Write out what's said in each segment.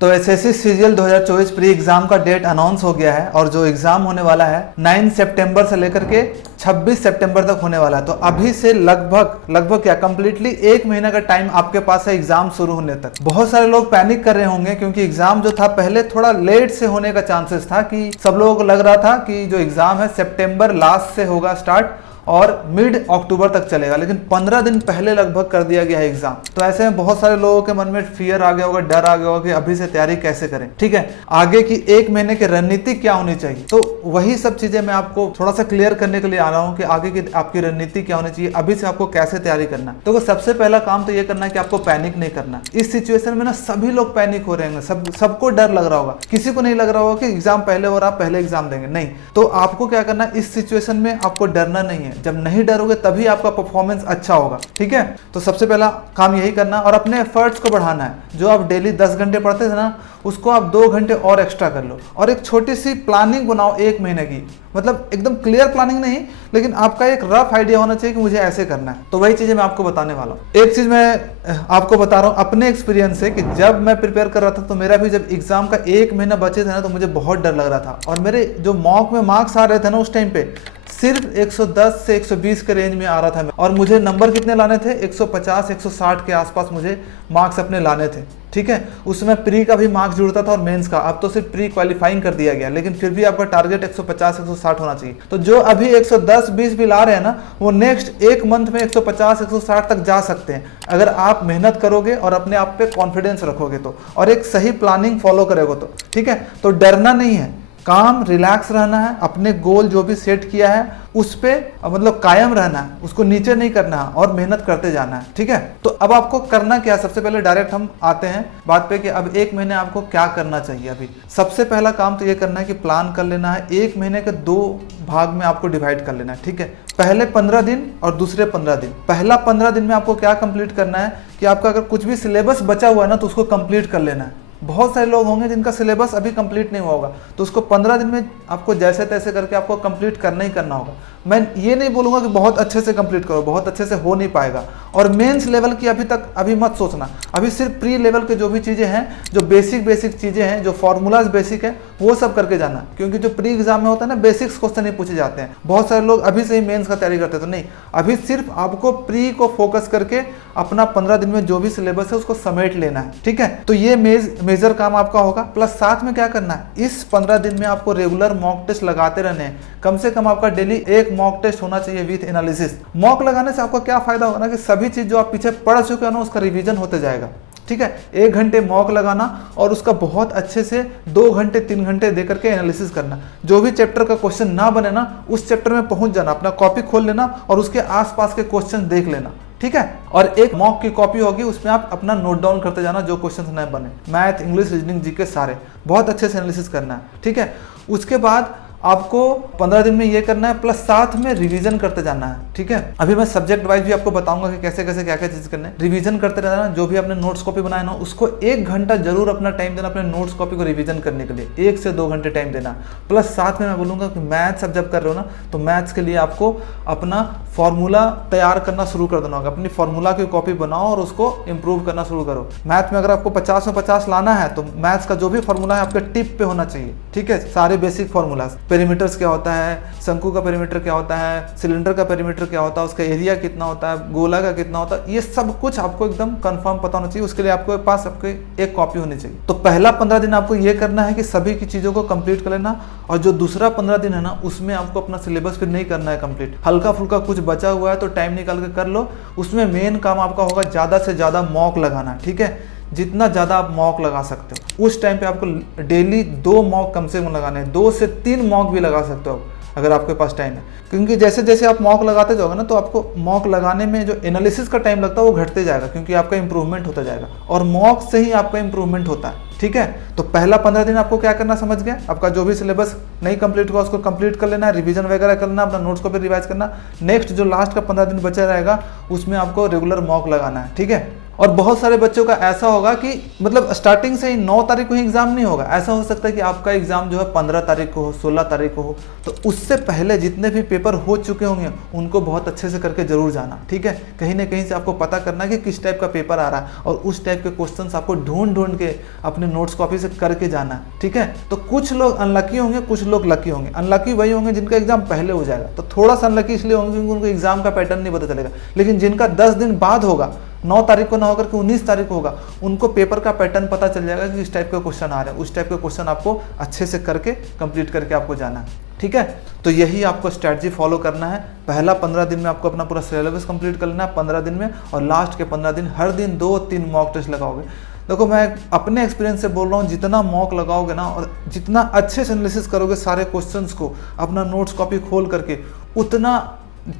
तो SSC CGL 2024 pre exam का date announce हो गया है और जो एग्जाम होने वाला है 9 सितंबर से लेकर के 26 सितंबर तक होने वाला है। तो अभी से लगभग क्या कंप्लीटली 1 महीने का टाइम आपके पास है एग्जाम शुरू होने तक। बहुत सारे लोग पैनिक कर रहे होंगे क्योंकि एग्जाम जो था पहले थोड़ा लेट से होने का चांसेस था कि सब लोगों को लग रहा था कि जो एग्जाम है सितंबर लास्ट से होगा स्टार्ट और मिड अक्टूबर तक चलेगा, लेकिन 15 दिन पहले लगभग कर दिया गया है एग्जाम। तो ऐसे में बहुत सारे लोगों के मन में फियर आ गया होगा, डर आ गया होगा कि अभी से तैयारी कैसे करें। ठीक है, आगे की 1 महीने की रणनीति क्या होनी चाहिए, तो वही सब चीजें मैं आपको थोड़ा सा क्लियर करने के लिए आ रहा हूँ कि आगे की आपकी रणनीति क्या होनी चाहिए, अभी से आपको कैसे तैयारी करना है। तो सबसे पहला काम तो ये करना है कि आपको पैनिक नहीं करना। इस सिचुएशन में ना सभी लोग पैनिक हो रहे हैं, सबको डर लग रहा होगा, किसी को नहीं लग रहा होगा कि एग्जाम पहले हो रहा, पहले एग्जाम देंगे, नहीं। तो आपको क्या करना है, इस सिचुएशन में आपको डरना नहीं है। जब नहीं डरोगे तभी आपका परफॉर्मेंस अच्छा होगा। ठीक है, तो सबसे पहला काम यही करना और अपने एफर्ट्स को बढ़ाना है। जो आप डेली 10 घंटे पढ़ते थे ना, उसको आप 2 घंटे और एक्स्ट्रा कर लो और एक छोटी सी प्लानिंग बनाओ 1 महीने की। मतलब एकदम क्लियर प्लानिंग नहीं, लेकिन आपका एक रफ आइडिया होना चाहिए कि मुझे ऐसे करना है। तो वही चीजें मैं आपको बताने वाला हूँ। एक चीज मैं आपको बता रहा हूँ अपने एक्सपीरियंस से कि जब मैं प्रिपेयर कर रहा था तो मेरा भी जब एग्जाम का 1 महीना बचे थे ना तो मुझे बहुत डर लग रहा था और मेरे जो मॉक में मार्क्स आ रहे थे ना उस टाइम पे सिर्फ 110 से 120 के रेंज में आ रहा था और मुझे नंबर कितने लाने थे, 150 160 के आसपास मुझे मार्क्स अपने लाने थे। ठीक है, उसमें प्री का भी मार्क्स जुड़ता था और मेंस का। अब तो सिर्फ प्री क्वालिफाइंग कर दिया गया, लेकिन फिर भी आपका टारगेट 150 160 होना चाहिए। तो जो अभी 110 20 भी ला रहे हैं ना, वो नेक्स्ट 1 मंथ में 150 160 तक जा सकते हैं अगर आप मेहनत करोगे और अपने आप पे कॉन्फिडेंस रखोगे तो, और एक सही प्लानिंग फॉलो करोगे तो। ठीक है, तो डरना नहीं है, काम रिलैक्स रहना है, अपने गोल जो भी सेट किया है उस पे मतलब कायम रहना है, उसको नीचे नहीं करना है और मेहनत करते जाना है। ठीक है, तो अब आपको करना क्या है, सबसे पहले डायरेक्ट हम आते हैं बात पे कि अब 1 महीने आपको क्या करना चाहिए। अभी सबसे पहला काम तो ये करना है कि प्लान कर लेना है। 1 महीने के 2 भाग में आपको डिवाइड कर लेना है। ठीक है, पहले 15 दिन और दूसरे 15 दिन। पहला 15 दिन में आपको क्या कंप्लीट करना है कि आपका अगर कुछ भी सिलेबस बचा हुआ है ना तो उसको कंप्लीट कर लेना है। बहुत सारे लोग होंगे जिनका सिलेबस अभी कंप्लीट नहीं हुआ होगा, तो उसको 15 दिन में आपको जैसे तैसे करके आपको कंप्लीट करना ही करना होगा। मैं ये नहीं बोलूँगा कि बहुत अच्छे से कंप्लीट करो, बहुत अच्छे से हो नहीं पाएगा। और मेंस लेवल की अभी मत सोचना, अभी सिर्फ प्री लेवल के जो भी चीज़ें हैं, जो बेसिक चीज़ें हैं, जो फॉर्मूलाज बेसिक है वो सब करके जाना, क्योंकि जो प्री एग्जाम में होता है ना बेसिक्स क्वेश्चन ही पूछे जाते हैं। बहुत सारे लोग अभी से ही मेंस का तैयारी करते हैं, तो नहीं, अभी सिर्फ आपको प्री को फोकस करके अपना 15 दिन में जो भी सिलेबस है उसको समेट लेना है। ठीक है, तो ये मेजर काम आपका होगा। प्लस साथ में क्या करना है, इस 15 दिन में आपको रेगुलर मॉक टेस्ट लगाते रहने हैं। कम से कम आपका डेली 1 मॉक टेस्ट होना चाहिए विथ एनालिसिस। मॉक लगाने से आपको क्या फायदा होगा ना कि सभी चीज जो आप पीछे पढ़ चुके हो ना उसका रिवीजन होते जाएगा। ठीक है, 1 घंटे मॉक लगाना और उसका बहुत अच्छे से 2 घंटे 3 घंटे दे करके एनालिसिस करना। जो भी चैप्टर का क्वेश्चन ना बने ना उस चैप्टर में पहुंच जाना, अपना कॉपी खोल लेना और उसके आसपास के क्वेश्चन देख लेना। ठीक है, और एक मॉक की कॉपी होगी, उसमें आप अपना नोट डाउन करते जाना जो क्वेश्चन न बने, मैथ इंग्लिश रीजनिंग जीके सारे बहुत अच्छे से एनालिसिस करना है। ठीक है, उसके बाद आपको 15 दिन में ये करना है, प्लस साथ में रिवीजन करते जाना है। ठीक है, अभी मैं सब्जेक्ट वाइज भी आपको बताऊंगा कि कैसे कैसे क्या क्या चीज करना है। रिवीजन करते रहना, जो भी आपने नोट्स कॉपी बनाया ना उसको 1 घंटा जरूर अपना टाइम देना अपने नोट्स कॉपी को रिवीजन करने के लिए, 1 से 2 घंटे टाइम देना। प्लस साथ में मैं बोलूंगा कि मैथ्स अब जब कर रहे हो ना तो मैथ्स के लिए आपको अपना फॉर्मूला तैयार करना शुरू कर देना होगा। अपनी फॉर्मूला की कॉपी बनाओ और उसको इंप्रूव करना शुरू करो। मैथ में अगर आपको 50 में 50 लाना है तो मैथ्स का जो भी फॉर्मूला है आपके टिप पे होना चाहिए। ठीक है, सारे बेसिक फॉर्मूलाज, पेरीमीटर्स क्या होता है, शंकु का पेरीमीटर क्या होता है, सिलेंडर का पेरीमीटर क्या होता है, उसका एरिया कितना होता है, गोला का कितना होता है, ये सब कुछ आपको एकदम कंफर्म पता होना चाहिए। उसके लिए आपके पास आपके एक कॉपी होनी चाहिए। तो पहला 15 दिन आपको ये करना है कि सभी की चीजों को कंप्लीट कर लेना, और जो दूसरा 15 दिन है ना उसमें आपको अपना सिलेबस फिर नहीं करना है कंप्लीट। हल्का फुल्का कुछ बचा हुआ है तो टाइम निकाल के कर लो। उसमें मेन काम आपका होगा ज्यादा से ज्यादा मॉक लगाना। ठीक है, जितना ज़्यादा आप मॉक लगा सकते हो उस टाइम पे आपको डेली 2 मॉक कम से कम लगाने हैं, 2 से 3 मॉक भी लगा सकते हो अगर आपके पास टाइम है। क्योंकि जैसे जैसे आप मॉक लगाते जाओगे ना तो आपको मॉक लगाने में जो एनालिसिस का टाइम लगता है वो घटते जाएगा, क्योंकि आपका इंप्रूवमेंट होता जाएगा और मॉक से ही आपका इंप्रूवमेंट होता है। ठीक है, तो पहला 15 दिन आपको क्या करना समझ गए। आपका जो भी सिलेबस नहीं कंप्लीट हुआ उसको कंप्लीट कर लेना, रिवीजन वगैरह करना, अपना नोट्स को भी रिवाइज करना। नेक्स्ट जो लास्ट का 15 दिन बचा रहेगा उसमें आपको रेगुलर मॉक लगाना है। ठीक है, और बहुत सारे बच्चों का ऐसा होगा कि मतलब स्टार्टिंग से ही 9 तारीख को ही एग्जाम नहीं होगा, ऐसा हो सकता है कि आपका एग्जाम जो है 15 तारीख को हो, 16 तारीख को हो। तो उससे पहले जितने भी पेपर हो चुके होंगे उनको बहुत अच्छे से करके जरूर जाना, ठीक है। कहीं ना कहीं से आपको पता करना है कि किस टाइप का पेपर आ रहा है और उस टाइप के क्वेश्चंस आपको ढूंढ ढूंढ के अपने नोट्स कॉपी से करके जाना है, ठीक है। तो कुछ लोग अनलकी होंगे, कुछ लोग लकी होंगे। अनलकी वही होंगे जिनका एग्जाम पहले हो जाएगा, तो थोड़ा सा अनलकी इसलिए होंगे क्योंकि उनको एग्जाम का पैटर्न नहीं पता चलेगा। लेकिन जिनका 10 दिन बाद होगा, 9 तारीख को ना होकर के 19 तारीख को होगा, उनको पेपर का पैटर्न पता चल जाएगा कि इस टाइप का क्वेश्चन आ रहा है। उस टाइप का क्वेश्चन आपको अच्छे से करके कंप्लीट करके आपको जाना है, ठीक है। तो यही आपको स्ट्रैटेजी फॉलो करना है। पहला 15 दिन में आपको अपना पूरा सिलेबस कंप्लीट कर लेना है 15 दिन में, और लास्ट के 15 दिन हर दिन 2-3 मॉक टेस्ट लगाओगे। देखो मैं अपने एक्सपीरियंस से बोल रहा हूँ, जितना मॉक लगाओगे ना और जितना अच्छे से एनालिसिस करोगे सारे क्वेश्चंस को अपना नोट्स कॉपी खोल करके, उतना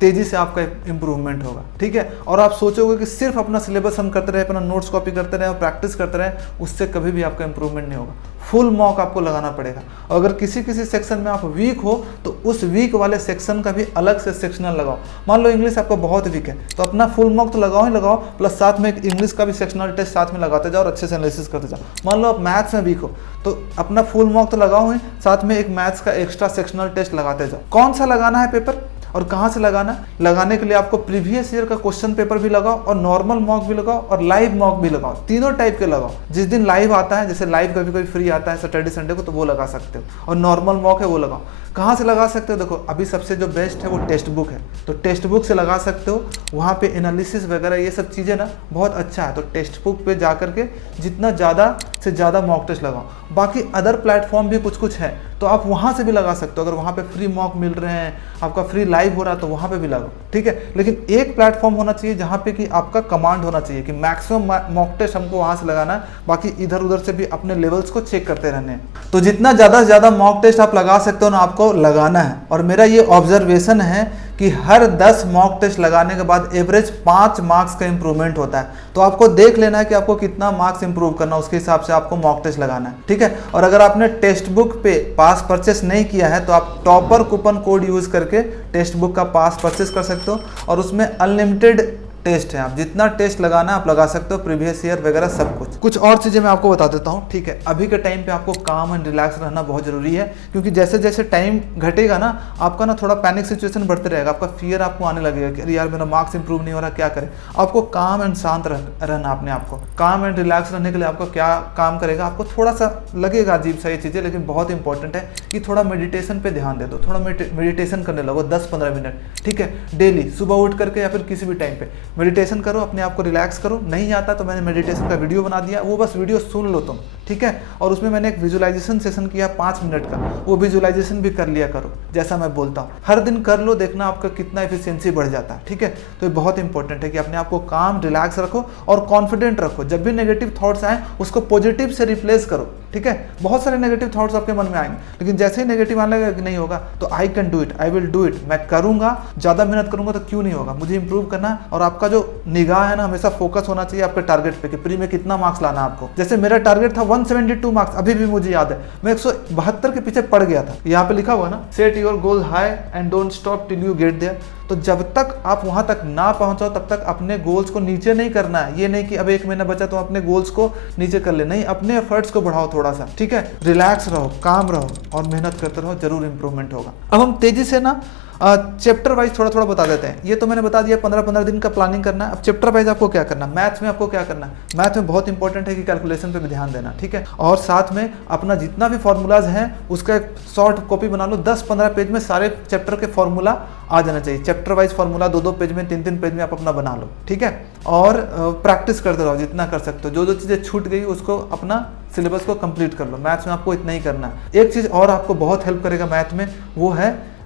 तेजी से आपका इंप्रूवमेंट होगा, ठीक है। और आप सोचोगे कि सिर्फ अपना सिलेबस हम करते रहे, अपना नोट्स कॉपी करते रहे और प्रैक्टिस करते रहे, उससे कभी भी आपका इंप्रूवमेंट नहीं होगा। फुल मॉक आपको लगाना पड़ेगा। और अगर किसी किसी सेक्शन में आप वीक हो तो उस वीक वाले सेक्शन का भी अलग से सेक्शनल लगाओ। मान लो इंग्लिश आपका बहुत वीक है तो अपना फुल मॉक तो लगाओ ही लगाओ, प्लस साथ में एक इंग्लिश का भी सेक्शनल टेस्ट साथ में लगाते जाओ और अच्छे से एनालिसिस करते जाओ। मान लो आप मैथ्स में वीक हो तो अपना फुल मॉक तो लगाओ ही, साथ में एक मैथ्स का एक्स्ट्रा सेक्शनल टेस्ट लगाते जाओ। कौन सा लगाना है पेपर और कहाँ से लगाना, लगाने के लिए आपको प्रीवियस ईयर का क्वेश्चन पेपर भी लगाओ और नॉर्मल मॉक भी लगाओ और लाइव मॉक भी लगाओ। तीनों टाइप के लगाओ। जिस दिन लाइव आता है, जैसे लाइव कभी कभी फ्री आता है सैटरडे संडे को, तो वो लगा सकते हो, और नॉर्मल मॉक है वो लगाओ। कहाँ से लगा सकते हो, देखो अभी सबसे जो बेस्ट है वो टेक्स्ट बुक है, तो टेक्स्ट बुक से लगा सकते हो। वहाँ पे एनालिसिस वगैरह ये सब चीज़ें ना बहुत अच्छा है, तो टेक्स्ट बुक पे जा करके जितना ज़्यादा से ज़्यादा मॉक टेस्ट लगाओ। बाकी अदर प्लेटफॉर्म भी कुछ कुछ है तो आप वहाँ से भी लगा सकते हो। अगर वहाँ पे फ्री मॉक मिल रहे हैं, आपका फ्री लाइव हो रहा है तो वहाँ पे भी लगाओ, ठीक है। लेकिन एक प्लेटफॉर्म होना चाहिए जहाँ पे कि आपका कमांड होना चाहिए कि मैक्सिमम मॉक टेस्ट हमको वहाँ से लगाना है, बाकी इधर उधर से भी अपने लेवल्स को चेक करते रहने हैं। तो जितना ज़्यादा से ज़्यादा मॉक टेस्ट आप लगा सकते हो ना, आपको लगाना है। और मेरा ये ऑब्जर्वेशन है कि हर 10 मॉक टेस्ट लगाने के बाद एवरेज 5 मार्क्स का इंप्रूवमेंट होता है। तो आपको देख लेना है कि आपको कितना मार्क्स इंप्रूव करना है, उसके हिसाब से आपको मॉक टेस्ट लगाना है, ठीक है। और अगर आपने टेक्स्ट बुक पे पास परचेस नहीं किया है तो आप टॉपर कूपन कोड यूज करके टेक्स्ट बुक का पास परचेस कर सकते हो, और उसमें अनलिमिटेड टेस्ट है। आप जितना टेस्ट लगाना है आप लगा सकते हो, प्रीवियस ईयर वगैरह सब कुछ। कुछ और चीज़ें मैं आपको बता देता हूँ, ठीक है। अभी के टाइम पे आपको काम एंड रिलैक्स रहना बहुत जरूरी है, क्योंकि जैसे जैसे टाइम घटेगा ना आपका ना थोड़ा पैनिक सिचुएशन बढ़ते रहेगा, आपका फियर आपको आने लगेगा कि अरे यार मेरा मार्क्स इंप्रूव नहीं हो रहा, क्या करें। आपको काम एंड शांत रहना अपने आप को। काम एंड रिलैक्स रहने के लिए आपको क्या काम करेगा, आपको थोड़ा सा लगेगा अजीब सा ये चीज़ें, लेकिन बहुत इंपॉर्टेंट है कि थोड़ा मेडिटेशन पे ध्यान दे दो। थोड़ा मेडिटेशन करने लगो 10-15 मिनट, ठीक है। डेली सुबह उठ करके या फिर किसी भी टाइम पे मेडिटेशन करो, अपने आप को रिलैक्स करो। नहीं आता तो मैंने मेडिटेशन का वीडियो बना दिया, वो बस वीडियो सुन लो तुम, ठीक है। और उसमें मैंने एक विजुअलाइजेशन सेशन किया 5 मिनट का, वो विजुअलाइजेशन भी कर लिया करो जैसा मैं बोलता हूँ। हर दिन कर लो, देखना आपका कितना एफिशिएंसी बढ़ जाता है, ठीक है। तो ये बहुत इंपॉर्टेंट है कि अपने आप को काम रिलैक्स रखो और कॉन्फिडेंट रखो। जब भी नेगेटिव थॉट्स आए उसको पॉजिटिव से रिप्लेस करो, ठीक है। बहुत सारे नेगेटिव थॉट्स आपके मन में आएंगे, लेकिन जैसे ही नेगेटिव आने लगेगा कि नहीं होगा तो I can do it, I will do it, मैं करूंगा, ज़्यादा मेहनत करूंगा तो क्यों नहीं होगा, मुझे इंप्रूव करना है। और आपका जो निगाह है ना हमेशा फोकस होना चाहिए आपके टारगेट पे कि प्री में कितना मार्क्स लाना है आपको। जैसे मेरा टारगेट था 172 मार्क्स, अभी भी मुझे याद है, मैं 172 के पीछे पड़ गया था। यहाँ पे लिखा हुआ ना, set your goal high and don't stop till you get there. तो जब तक आप वहां तक ना पहुंचो तब तक अपने गोल्स को नीचे नहीं करना है। ये नहीं कि अब 1 महीना बचा तो अपने गोल्स को नीचे कर ले, नहीं, अपने एफर्ट्स को बढ़ाओ थोड़ा सा, ठीक है। रिलैक्स रहो, काम रहो और मेहनत करते रहो, जरूर इंप्रूवमेंट होगा। अब हम तेजी से ना चैप्टर वाइज थोड़ा थोड़ा बता देते हैं। ये तो मैंने बता दिया 15-15 दिन का प्लानिंग करना है। अब चैप्टर वाइज आपको क्या करना है, मैथ्स में आपको क्या करना है। मैथ में बहुत इंपॉर्टेंट है कि कैलकुलेशन पे भी ध्यान देना, ठीक है। और साथ में अपना जितना भी फॉर्मूलाज हैं उसका एक शॉर्ट कॉपी बना लो, 10-15 पेज में सारे चैप्टर के फॉर्मूला आ जाना चाहिए। चैप्टर वाइज फॉर्मूला 2-2 पेज में, 3-3 पेज में आप अपना बना लो, ठीक है। और प्रैक्टिस करते रहो जितना कर सकते हो। जो जो चीज़ें छूट गई उसको अपना सिलेबस को कंप्लीट कर लो। मैथ्स में आपको इतना ही करना है। एक चीज़ और आपको बहुत हेल्प करेगा मैथ में, वो है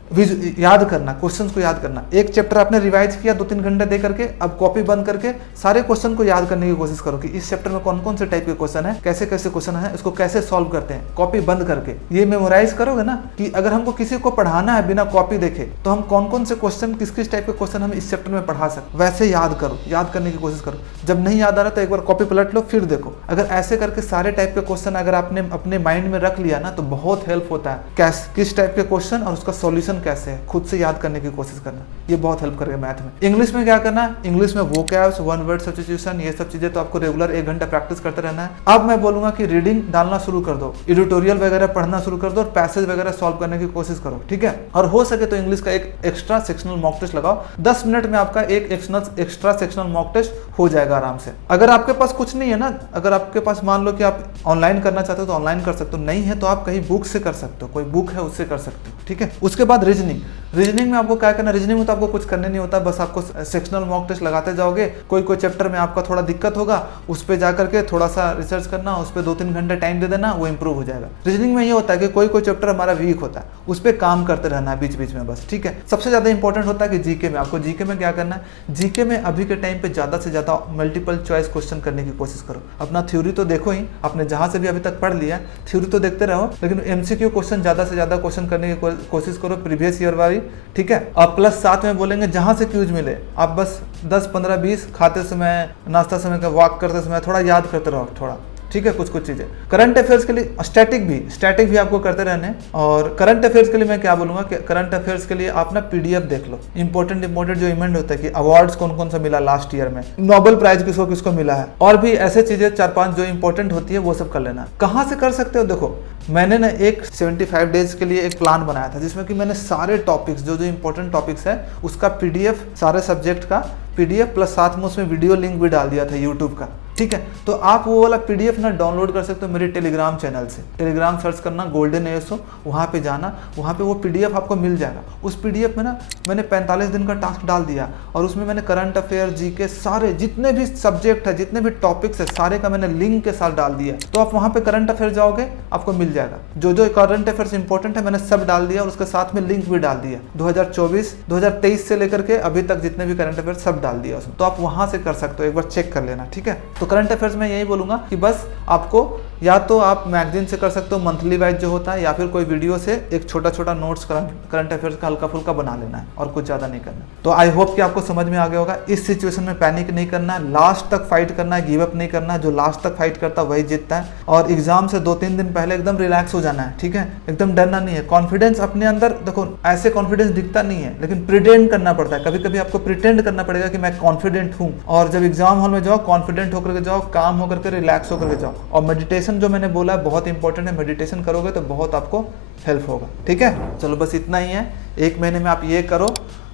याद करना, क्वेश्चंस को याद करना। एक चैप्टर आपने रिवाइज किया 2-3 घंटे दे करके, अब कॉपी बंद करके सारे क्वेश्चन को याद करने की कोशिश करो कि इस चैप्टर में कौन कौन से टाइप के क्वेश्चन है, कैसे कैसे क्वेश्चन है, इसको कैसे सॉल्व करते हैं। कॉपी बंद करके ये मेमोराइज करोगे ना कि अगर हमको किसी को पढ़ाना है बिना कॉपी देखे तो हम कौन कौन से क्वेश्चन, किस किस टाइप के क्वेश्चन हम इस चैप्टर में पढ़ा सकते, वैसे याद करो, याद करने की कोशिश करो। जब नहीं याद आ रहा तो एक बार कॉपी पलट लो, फिर देखो। अगर ऐसे करके सारे टाइप के क्वेश्चन अगर आपने अपने माइंड में रख लिया ना तो बहुत हेल्प होता है किस टाइप के क्वेश्चन और उसका सॉल्यूशन कैसे है खुद से याद करने की कोशिश करना, ये बहुत हेल्प करेगा मैथ में। इंग्लिश में क्या करना है, इंग्लिश में वोकैब्स, वन वर्ड सब्स्टिट्यूशन, ये सब चीजें तो आपको रेगुलर 1 घंटा प्रैक्टिस करते रहना है। अब मैं बोलूंगा कि रीडिंग डालना शुरू कर दो, एडिटोरियल वगैरह पढ़ना शुरू कर दो और पैसेज वगैरह सॉल्व करने की कोशिश करो, ठीक है। और हो सके तो इंग्लिश का एक एक्स्ट्रा सेक्शनल मॉक टेस्ट लगाओ, 10 मिनट में आपका एक एक्स्ट्रा सेक्शनल मॉक टेस्ट हो जाएगा आराम से। अगर आपके पास कुछ नहीं है ना, अगर आपके पास मान लो कि आप ऑनलाइन करना चाहते हो तो ऑनलाइन कर सकते हो, नहीं है तो आप कहीं बुक से कर सकते हो, कोई बुक है उससे कर सकते हो, ठीक है। उसके बाद रीजनिंग में आपको क्या करना, रीजनिंग में तो आपको कुछ करने नहीं होता, बस आपको सेक्शनल मॉक टेस्ट लगाते जाओगे। कोई चैप्टर में आपका थोड़ा दिक्कत होगा, उस पर जाकर के थोड़ा सा रिसर्च करना, उस पर 2-3 घंटे टाइम दे देना, वो इंप्रूव हो जाएगा। रीजनिंग में ये होता है कि कोई चैप्टर हमारा वीक होता है, उस पर काम करते रहना है बीच बीच में बस, ठीक है। सबसे ज्यादा इंपॉर्टेंट होता है कि जीके में, आपको जीके में क्या करना है, जीके में अभी के टाइम पे ज्यादा से ज्यादा मल्टीपल चॉइस क्वेश्चन करने की कोशिश करो। अपना थ्योरी तो देखो ही, आपने जहां से भी अभी तक पढ़ लिया थ्योरी तो देखते रहो, लेकिन एमसीक्यू क्वेश्चन ज्यादा से ज्यादा क्वेश्चन करने की कोशिश करो प्रीवियस ईयर वाली, ठीक है। और प्लस साथ में बोलेंगे जहां से क्यूज मिले आप बस 10, 15, 20 खाते समय, नाश्ता समय का, वॉक करते समय थोड़ा याद करते रहो थोड़ा, ठीक है। कुछ चीजें करंट अफेयर्स के लिए स्टैटिक भी आपको करते रहने। और करंट अफेयर्स के लिए मैं क्या बोलूंगा कि करंट अफेयर्स के लिए आप ना पीडीएफ देख लो, इंपॉर्टेंट जो इवेंट होता है कि अवार्ड्स कौन सा मिला लास्ट ईयर में, नोबेल प्राइज किसको मिला है, और भी ऐसे चीजें 4-5 जो इंपॉर्टेंट होती है वो सब कर लेना। कहाँ से कर सकते हो, देखो मैंने ना एक 75 डेज के लिए एक प्लान बनाया था, जिसमें कि मैंने सारे टॉपिक्स जो इंपॉर्टेंट टॉपिक्स है उसका पीडीएफ, सारे सब्जेक्ट का पीडीएफ प्लस साथ में उसमें वीडियो लिंक भी डाल दिया था यूट्यूब का, ठीक है। तो आप वो वाला पीडीएफ ना डाउनलोड कर सकते हो मेरे टेलीग्राम चैनल से। टेलीग्राम सर्च करना गोल्डन एएसओ, वहाँ पे जाना, वहाँ पे वो पीडीएफ आपको मिल जाएगा। उस पीडीएफ में ना मैंने 45 दिन का टास्क डाल दिया और उसमें मैंने करंट अफेयर, जीके, सारे जितने भी सब्जेक्ट है, जितने भी टॉपिक्स है, सारे का मैंने लिंक के साथ डाल दिया। तो आप वहाँ पे करंट अफेयर जाओगे आपको मिल जाएगा, जो करंट अफेयर्स इंपॉर्टेंट है मैंने सब डाल दिया और उसके साथ में लिंक भी डाल दिया। 2024, 2023 से लेकर के अभी तक जितने भी करंट अफेयर सब डाल दिया उसमें, तो आप वहाँ से कर सकते हो, एक बार चेक कर लेना, ठीक है। तो करंट अफेयर्स में यही बोलूंगा कि बस आपको या तो आप मैगजीन से कर सकते हो मंथली वाइज जो होता है, या फिर कोई वीडियो से एक छोटा नोट्स करंट अफेयर्स का हल्का फुल्का बना लेना है और कुछ ज्यादा नहीं करना। तो आई होप कि आपको समझ में आ गया होगा। इस सिचुएशन में पैनिक नहीं करना है, लास्ट तक फाइट करना है, गिव अप नहीं करना है। जो लास्ट तक फाइट करता है वही जीतता है। और एग्जाम से 2-3 दिन पहले एकदम रिलैक्स हो जाना है, ठीक है, एकदम डरना नहीं है। कॉन्फिडेंस अपने अंदर, देखो ऐसे कॉन्फिडेंस दिखता नहीं है, लेकिन प्रिटेंड करना पड़ता है। कभी कभी आपको प्रिटेंड करना पड़ेगा कि मैं कॉन्फिडेंट हूँ, और जब एग्जाम हॉल में जाओ कॉन्फिडेंट होकर के जाओ, काम होकर के, रिलैक्स होकर के जाओ। और मेडिटेशन जो मैंने बोला है बहुत इंपॉर्टेंट है, मेडिटेशन करोगे तो बहुत आपको हेल्प होगा, ठीक है। चलो बस इतना ही है, 1 महीने में आप ये करो,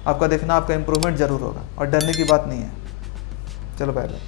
आपका देखना आपका इंप्रूवमेंट जरूर होगा और डरने की बात नहीं है। चलो बाय बाय।